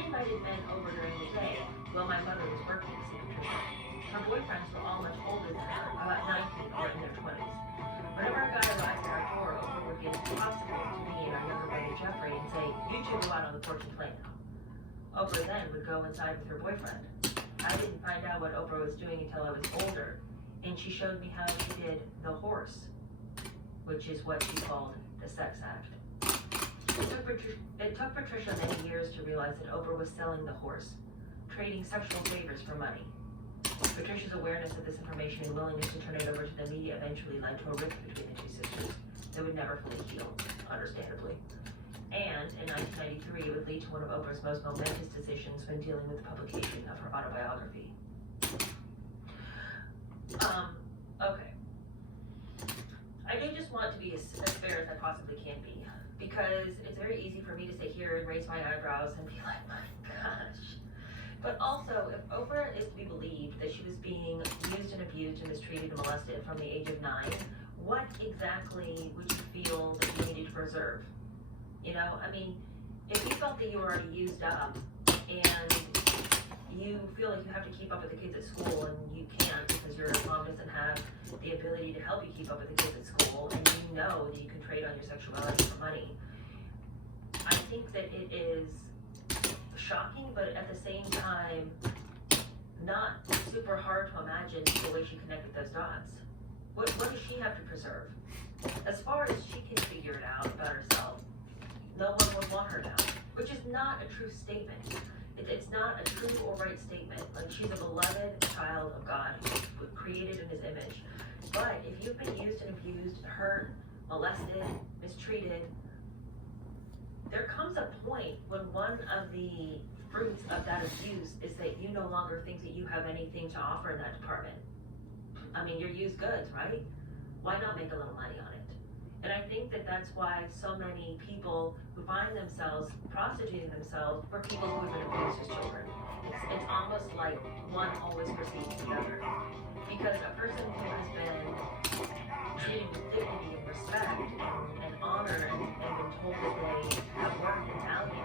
She invited men over during the day while my mother was working, said Patricia. Her boyfriends were all much older than her, about 19 or in their 20s. Whenever a guy arrived at our door, Oprah would get impossible to me and our younger brother Jeffrey and say, "You two go out on the porch and play now." Oprah then would go inside with her boyfriend. I didn't find out what Oprah was doing until I was older, and she showed me how she did the horse, which is what she called the sex act. It took Patricia many years to realize that Oprah was selling the horse, trading sexual favors for money. Patricia's awareness of this information and willingness to turn it over to the media eventually led to a rift between the two sisters that would never fully heal, understandably. And in 1993, it would lead to one of Oprah's most momentous decisions when dealing with the publication of her autobiography. Okay. I do just want to be as fair as I possibly can be, because it's very easy for me to sit here and raise my eyebrows and be like, my gosh. But also, if Oprah is to be believed that she was being used and abused and mistreated and molested from the age of 9, what exactly would you feel that you needed to preserve? You know, I mean, if you felt that you were already used up and you feel like you have to keep up with the kids at school and you can't because your mom doesn't have the ability to help you keep up with the kids at school, and you know that you can trade on your sexuality for money, I think that it is shocking, but at the same time, not super hard to imagine the way she connected those dots. What does she have to preserve? As far as she can figure it out about herself, no one would want her now, which is not a true statement. It's not a true or right statement. Like, she's a beloved child of God who was created in his image. But if you've been used and abused, hurt, molested, mistreated, there comes a point when one of the fruits of that abuse is that you no longer think that you have anything to offer in that department. I mean, you're used goods, right? Why not make a little money on it? And I think that that's why so many people who find themselves prostituting themselves were people who have been abused as children. It's almost like one always precedes the other. Because a person who has been treated with dignity and respect and honor and been told that they have worth and value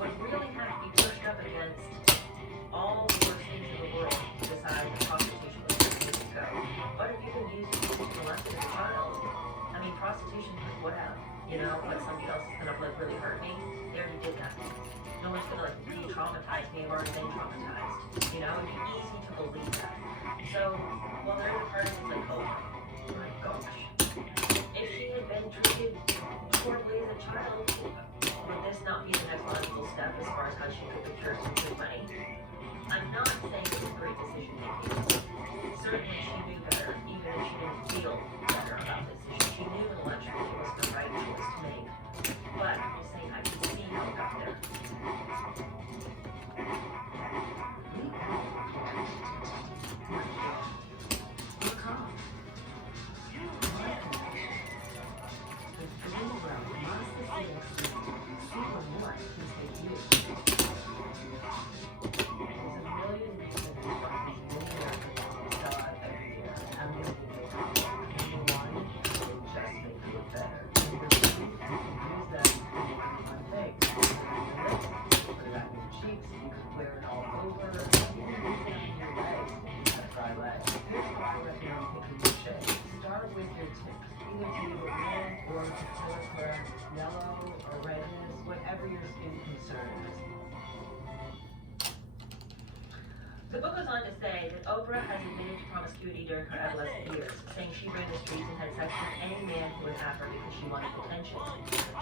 would really have to be pushed up against all the worst things in the world to decide that prostitution was the way to go. But if you've been used and molested as a child, I mean, prostitution is whatever, you know, like somebody else is gonna like really hurt me. They already did that. No one's gonna like re-traumatize me. I've already been traumatized. You know, it'd be easy to believe that. So, well, there's a part of me that's like, oh my gosh. If she had been treated horribly as a child, would this not be the next logical step as far as how she could procure some good money? I'm not saying it's a great decision making. Certainly she knew better, even if she didn't feel better about this issue. She knew intellectually it was the right choice to make. But I'm just saying I can see how it got there. Yellow or redness, whatever your skin concern is. The book goes on to say that Oprah has admitted to promiscuity during her adolescent years, saying she ran the streets and had sex with any man who would have her because she wanted attention.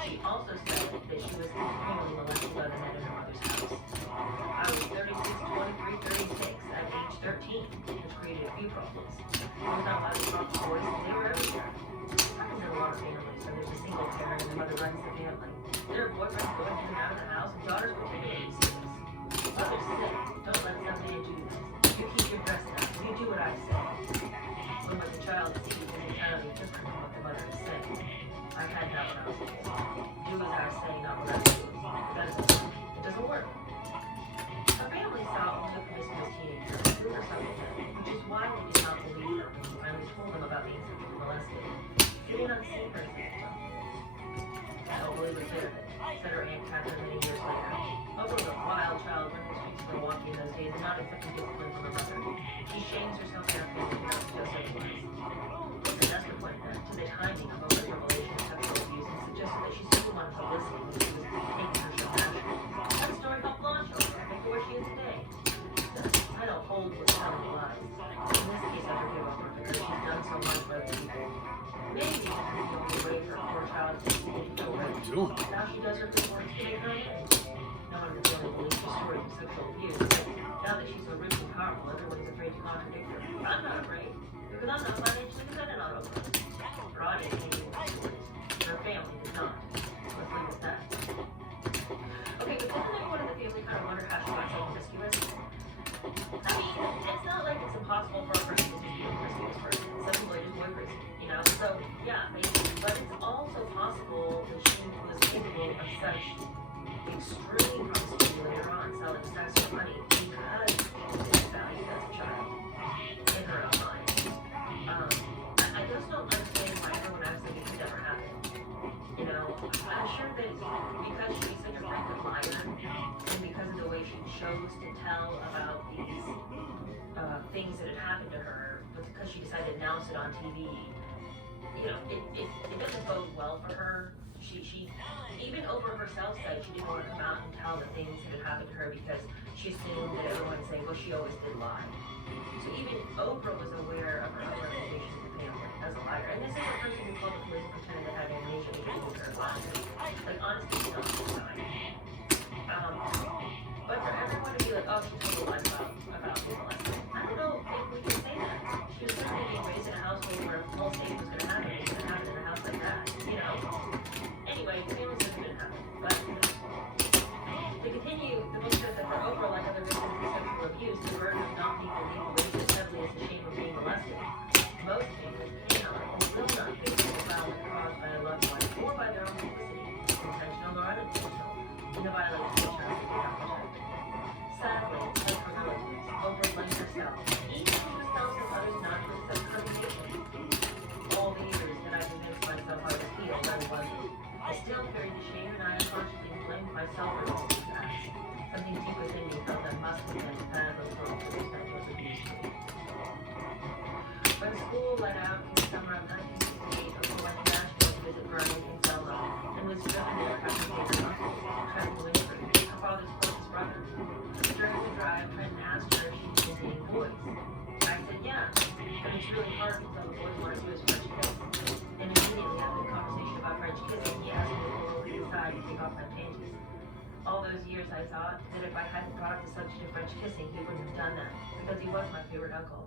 She also said that she was continually molested by the men in her mother's house. I was 36, 23, 36 at age 13, which created a few problems. I was not allowed to talk to boys, and they were everywhere. Happens in a lot of families where there's a single parent and the mother runs the family. There are boyfriends going in and out of the house, and daughters will take it easy. Mother's sick. Don't let somebody do this. You keep your dress down. You do what I say. When with the child, it's entirely different from what the mother is saying. I had that when I was a kid. Do as I say, not what I do. It doesn't work. Her family saw only a promiscuous teenager and threw herself with him, which is why they did not believe her when she finally told them about being sexually molested. They did not see her as a victim. I don't believe it, said her Aunt Catherine many years later. and not accepting discipline from her mother. She shames herself and her family enough to feel socialized. And that's the point that, to the timing of Oprah's revelation of sexual abuse, and suggested that she simply wanted to listen when she was taking her show national. That story helped launch Oprah into where she is today. I don't hold with telling lies. In this case, I forgive Oprah because she's done so much for other people. Maybe this is the only way for a poor child to continue to feel right. Now she does her performance to make her amends. No one in the family believes her story of sexual abuse, but now that she's so rich and powerful, everyone's afraid to contradict her. I'm not afraid, because I'm not financially dependent on Oprah. Her audience may be my stories. Her family does not. Let's leave it at that. Okay, but doesn't everyone in the family kind of wonder how she got so promiscuous? I mean, it's not like it's impossible for a person to just be a promiscuous person. Some people are just boy crazy, you know? So, yeah, maybe. But it's also possible that she was capable of such extreme promiscuity later on, selling sex for money, because she was valued as a child in her own mind. I just don't understand why everyone acts like it could never happen. You know, I'm sure that because she's such a frequent liar, and because of the way she chose to tell about these things that had happened to her, but because she decided to announce it on TV, you know, it doesn't bode well for her. She even Oprah herself said she didn't want to come out and tell the things that had happened to her because she assumed that everyone would say, well, she always did lie. So even Oprah was aware of her own reputation in the family as a liar. And this is a person who called the police and pretended to have amnesia and told her lies. Like, honestly, it's not a good sign. But for everyone to be like, oh, she told a lie about being molested, I don't know if we can say that. She was certainly being raised in a household where a false statement was going to happen. It was going to happen in a house like that, you know? Anyway, the family says it didn't happen. But to continue, the book says that for Oprah, like other victims of sexual abuse, the burden of not being believed weighs as heavily as the shame of being molested. Most families cannot or will not face the violence caused by a loved one or by their own complicity, intentional or unintentional, in the violation of the child they cannot protect. Sadly, like her relatives, Oprah blamed herself, even to herself and others not to accept condemnation. All the years that I convinced myself I was healed, I wasn't. I still carried the shame and I unconsciously blamed myself for all these acts. Something deep within me felt I must have been badly wrong for this type of abuse. When school let out in the summer of 1968, Oprah went to Nashville to visit Vernon and Selma and was driven there after seeing her uncle, Trent Winfrey, her father's closest brother. During the drive, Trent asked her if she was dating boys. I said, yeah, but it's really hard to tell the boys want to do his French kiss. And immediately after the conversation about French kissing, he asked me to pull over to the side and take off my panties. All those years I thought that if I hadn't brought up the subject of French kissing, he wouldn't have done that, because he was my favorite uncle.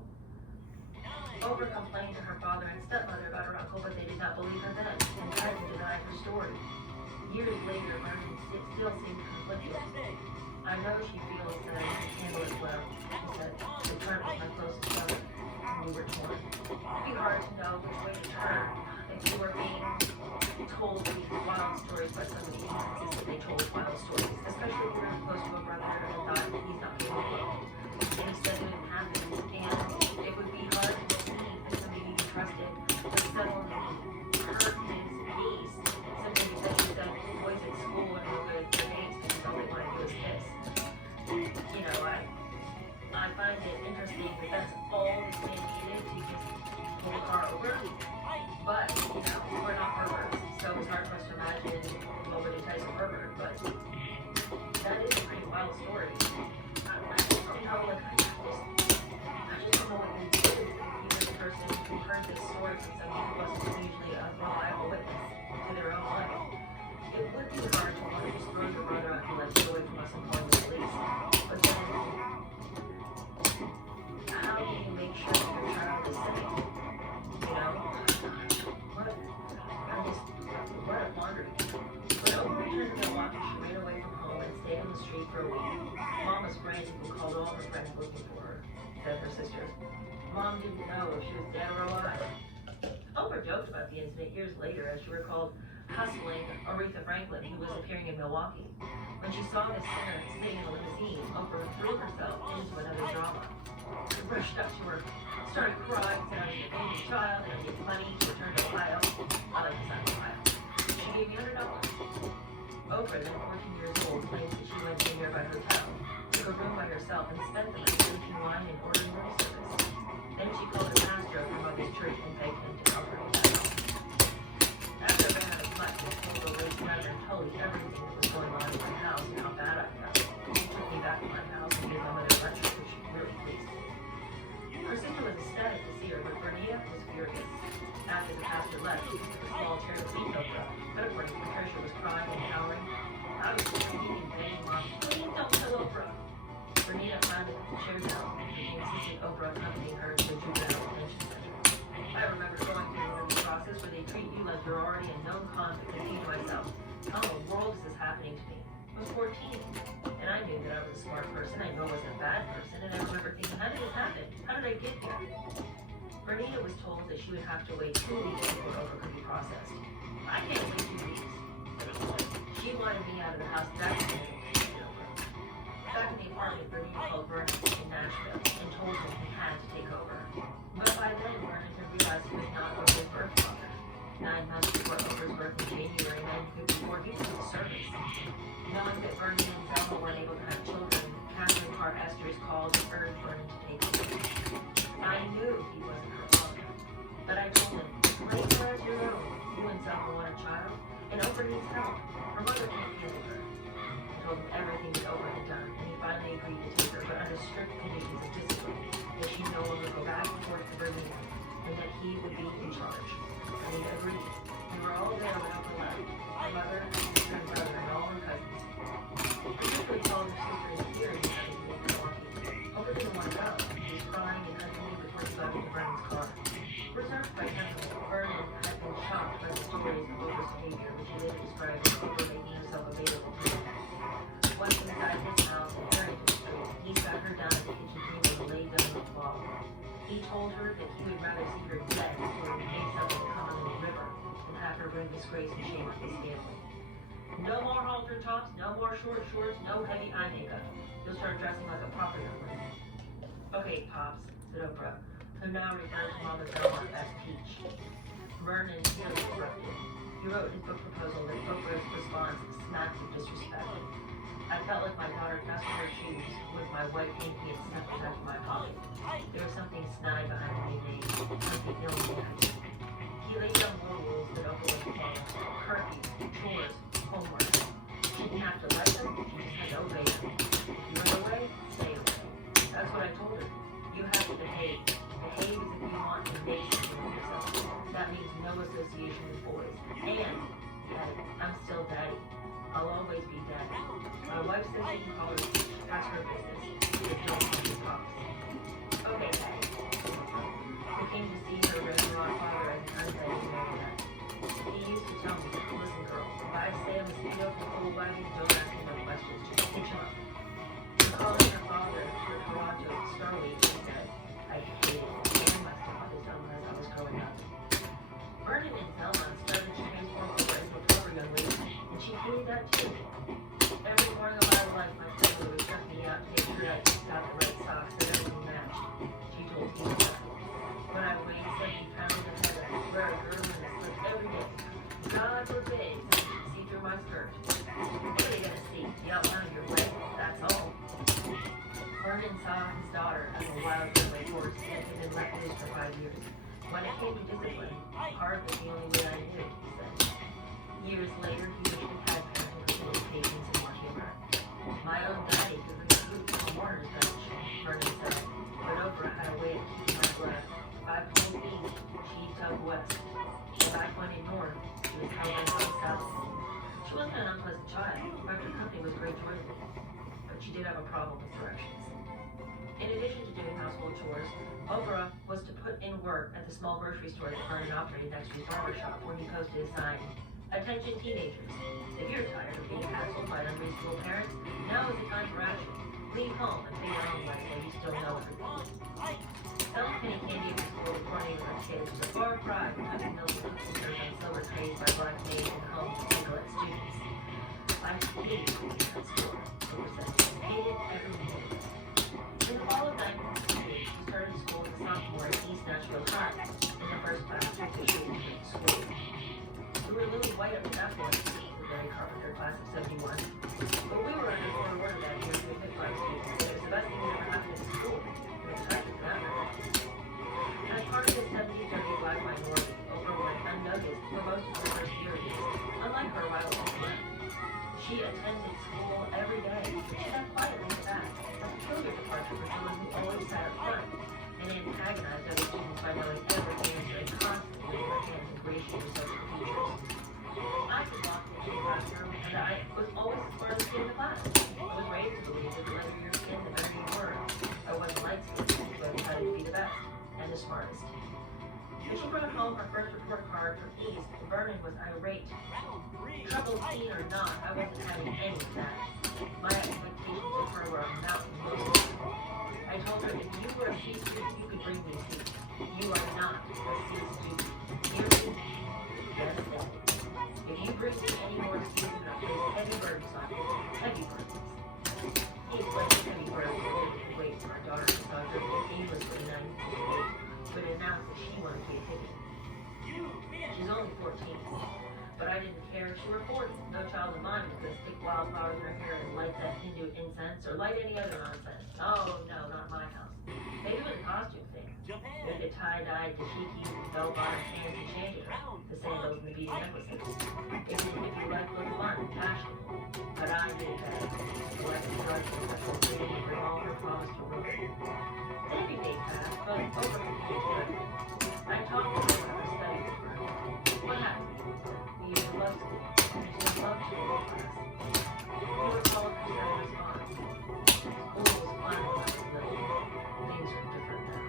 Oprah complained to her father and stepmother about her uncle, but they did not believe her then, and tried to deny her story. Years later, Vernon still seemed conflicted. I know she feels that I can handle it well, she said. The Trent was my closest brother, and we were torn. It'd be hard to know which way to turn if you were being told these wild stories by somebody who consistently told wild stories, especially if you're close to a brother and thought that he's not capable of. And instead it didn't happen, and it would be hard to believe that somebody you trusted would suddenly hurt his niece simply because she said boys at school and were good at their names because all they want to do is kiss. You know, I find it interesting that that's all this man needed to just pull the car over. But, you know, we're not perverts, so it's hard for us to imagine what would entice a pervert, but that is a pretty wild story. I just don't know, like, I just don't know what you do, even the person who heard this story from somebody who wasn't usually a reliable witness to their own life. It would be hard to want to just throw your brother out and be like, get away from us and call the police. But then, how do you make sure that your child is safe? You know? What a laundry. When Oprah returned to Milwaukee, she ran away from home and stayed on the street for a week. Mom was frantic and called all her friends looking for her, said her sister. Mom didn't know if she was dead or alive. Oprah joked about the incident years later as she recalled hustling Aretha Franklin, who was appearing in Milwaukee. When she saw this singer sitting in a limousine, Oprah threw herself into another drama. She rushed up to her, started crying, said I was a baby child and I need money to return to Ohio. I like the sound of Ohio. She gave me $100. Oprah, then 14 years old, claims that she went to a nearby hotel, took a room by herself, herself and spent the night drinking wine and ordering room service. Then she called the pastor of her mother's church and begged him to help her with that. After I ran out of money, I told the late brother and told him everything that was going on in my house and how bad I felt. He took me back to my house and gave my mother a lecture, which she really pleased. Her sister was ecstatic to see her, but Bernia was furious. After the pastor left, she took a small chair to seat Oprah, but according to Patricia, was crying and cowering. I was screaming and begging Mom, please don't kill Oprah. Bernia finally put the chair down and began assisting Oprah accompanying her to the juvenile detention center. I remember going through the learning process where they treat you like you're already a known convict and think to myself, how in the world is this happening to me? I was 14, and I knew that I was a smart person. I know I wasn't a bad person, and I remember thinking, how did this happen? How did I get here? Bernita was told that she would have to wait 2 weeks before Oprah could be processed. I can't wait 2 weeks. She wanted me out of the house that minute to get Oprah. Back in the apartment, Bernita called Vernon in Nashville and told him he had to take over. But by then, Vernon had realized he was not Oprah's birth father. 9 months before Oprah's birth in January 1954, he was in the service. Knowing that Vernon and Zelma weren't able to have children, Catherine Carr Esters called and urged Vernon to take over. I knew he wasn't her father, but I told him, claim her as your own. You and Zelma want a child, and Oprah needs help. Her mother can't handle her. I told him everything that Oprah had done, and he finally agreed to take her, but under strict conditions of discipline, that she no longer go back and forth to Bermuda, and that he would be in charge. And he agreed. We were all there when Oprah left. Her mother, her sister, and brother, and all her cousins. She quickly called her sister in tears and said he was Milwaukee. Oprah didn't want to go. She was crying and hugging me before she got into Vernon's car. Reserved by Council, Vernon had been shocked by the stories of Oprah's behavior, which he later described as Oprah making herself available to him. Once inside his house in Harrington Street, he sat her down at the kitchen table and laid down on the wall. He told her that he would rather see her dead before he made something common in the river than have her bring disgrace and shame on his family. No more halter tops, no more short shorts, no heavy eye makeup. You'll start dressing like a proper young woman. Okay, Pops, said Oprah, who now referred to Mama Belmont as Peach. Vernon nearly interrupted. He wrote his book proposal that Oprah's response smacked of disrespect. I felt like my daughter dusted her shoes with my white pinky and snuck it into my pocket. There was something snide behind the new name, something ill-mannered. He laid down more rules that Oprah was to follow. Curfews, chores, homework. She didn't have to like them, she just had to obey them. If you went away, stay away. That's what I told her. You have to behave. Behave as if you want to make something of yourself. That means no association with boys. And, Daddy, I'm still Daddy. I'll always be Daddy. My wife says she can call her Peach. That's her business. But don't call me Pops. Okay, Daddy. He came to see her Reverend father as an unvetted marionette. He used to tell me, listen, girl, if I say a mosquito from cold wagon, don't ask me no questions. Just pitch up. Calling her father for Toronto Star Week, she said, I hated and my stepmother Zelma as I was growing up. Vernon and Zelma started to transform Oprah into a clever young lady, and she hated that too. Every morning of my life, my stepmother would check me out to make sure I got the right socks that everything matched. She told me that. When I weighed 70 pounds in heaven, I wear a girdle and a slip every day. God forbid somebody should see through my skirt. What are they gonna see? The outline of your leg? That's all. Vernon saw his daughter as a wild runaway horse that had been let loose for 5 years. When it came to discipline, hard was the only way I knew, he said. Years later, he wished he had parenting with more patience and more humor. My own daddy could bring food to a mourner's bench, Vernon said, but Oprah had a way of keeping my breath. If I pointed east, she tugged west. If I pointed north, she was held in south. She wasn't an unpleasant child, but her company was great joy to me. But she did have a problem with directions. In addition to doing household chores, Oprah was to put in work at the small grocery store that Vernon operated next to his barber shop, where he posted a sign, "Attention teenagers, if you're tired of being hassled by unreasonable parents, now is the time for action. Leave home and pay your own way while you still know everything." Selling penny candy at the school with poor neighborhood kids was a far cry from having milk and cookies served on silver trays by black maids and home single students. I hated being at school, Oprah said. Hated every minute. In the fall of 1968, she started school as a sophomore at East Nashville High, in the first class to officiate the school. We were Lily White up to that point, the Gary Carpenter class of 71, but we were under court order that year to admit black students, and it was the best thing home her first report card from East, Vernon was irate. Trouble teen or not, I wasn't having any of that. My expectations of her were a mountain low. I told her if you were a C student, you could bring me tea. You are not a C student. Hear me? Yes, Daddy. If you bring me any more excuses, I'll place heavy burdens on you. Heavy burdens. He placed heavy burdens on the weight for our daughter, so I heard that English was 9 but announced that she wanted to be a hippie. She's only 14, but I didn't care if she were 40. No child of mine was going to stick wildflowers in her hair and light that Hindu incense or light any other nonsense. Oh, no, not my house. They do a costume thing. They did tie-dyed dashiki, bell-bottom pants, and chandelier, the sandals and the beaded necklaces. It was if you like look fun and fashionable, but I knew that. So I could start to special thing and bring all her promise to ruin. Every day passed, but over I talked to her about her study with her. What happened? We used to love school. We used to love to go to class. We were called to that response. School was fun when I was little. Things are different now.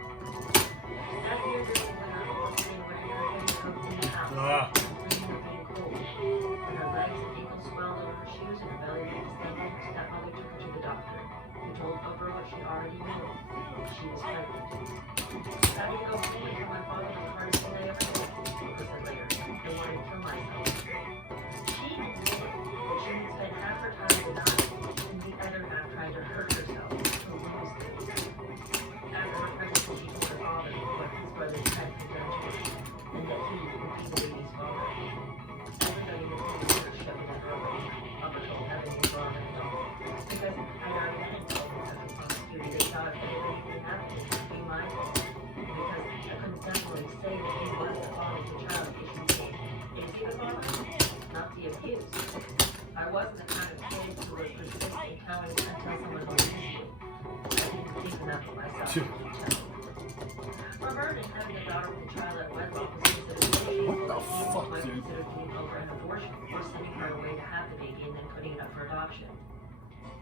That year, we went out walking wearing her heavy coat in the house. Dreaming of being cold. And her legs and ankles swelled over her shoes and her belly was distended. Stepmother took her to the doctor, who told Oprah what she already knew. She was pregnant. I didn't go see it, my father was the hardest thing I ever did. Oprah said later, I wanted to kill myself. She admitted that she had spent half her time denying and the other half trying to hurt herself to lose things. After her pregnancy, she told her father what his brothers had done to her, and that he would be the baby's father. Everybody was thinking her shoving that rubber. Oprah told Evan he was wrong and all. Because I'd already had an involvement in sexual promiscuity, they thought if anything could happen, it would be my fault. Because I couldn't definitely say that he was the father of the child if she said, is he the father? Not the abuse. I wasn't the kind of kid who would persist in telling until someone believes you. I didn't think enough of myself to tell. For Vernon, having a daughter with a child at wedlock was considered shameful. What the fuck, might dude? consider giving over an abortion or sending her away to have the baby and then putting it up for adoption.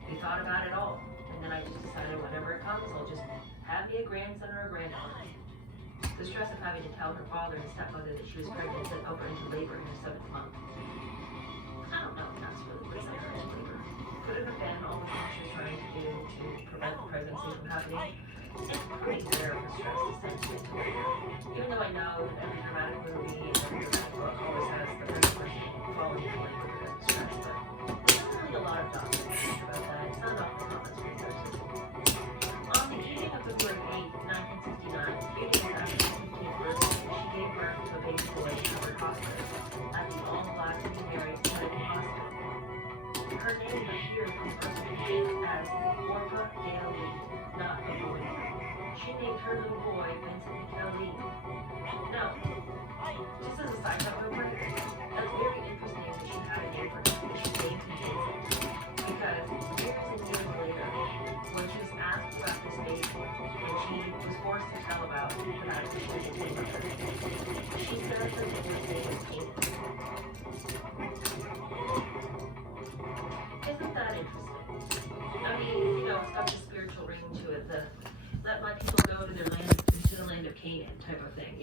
We thought about it all, and then I just decided whenever it comes, I'll just have me a grandson or a granddaughter. The stress of having to tell her father and stepmother that she was pregnant sent Oprah into labor in her 7th month. I don't know if that's really what sent her into labor. Could it have been all the things she was trying to do to prevent the pregnancy from happening? It's pretty rare for stress to send you into labor. Even though I know that every dramatic movie and every dramatic book always has the first person falling into labor because of stress, but there's not really a lot of documentaries about that. It's not often common to research it. On the evening of February 8, 1969, a few days after her 15th birthday, she gave birth to a baby boy in Harvard Hospital at the all-black St. Mary's Medical Hospital. Her name appeared on birth certificate as Orpha Dale Lee, not a boy. She named her little boy Vincent Michael Lee. Now, just as a side note real quick, that's very interesting that she had a name for him, that she named him Vincent. Because years and years later, when she was asked about this baby, and she was forced to tell about the fact that she was a baby, she said that his name was King. Isn't that interesting? I mean, it's got the spiritual ring to it, the let my people go to their land, to the land of Canaan type of thing,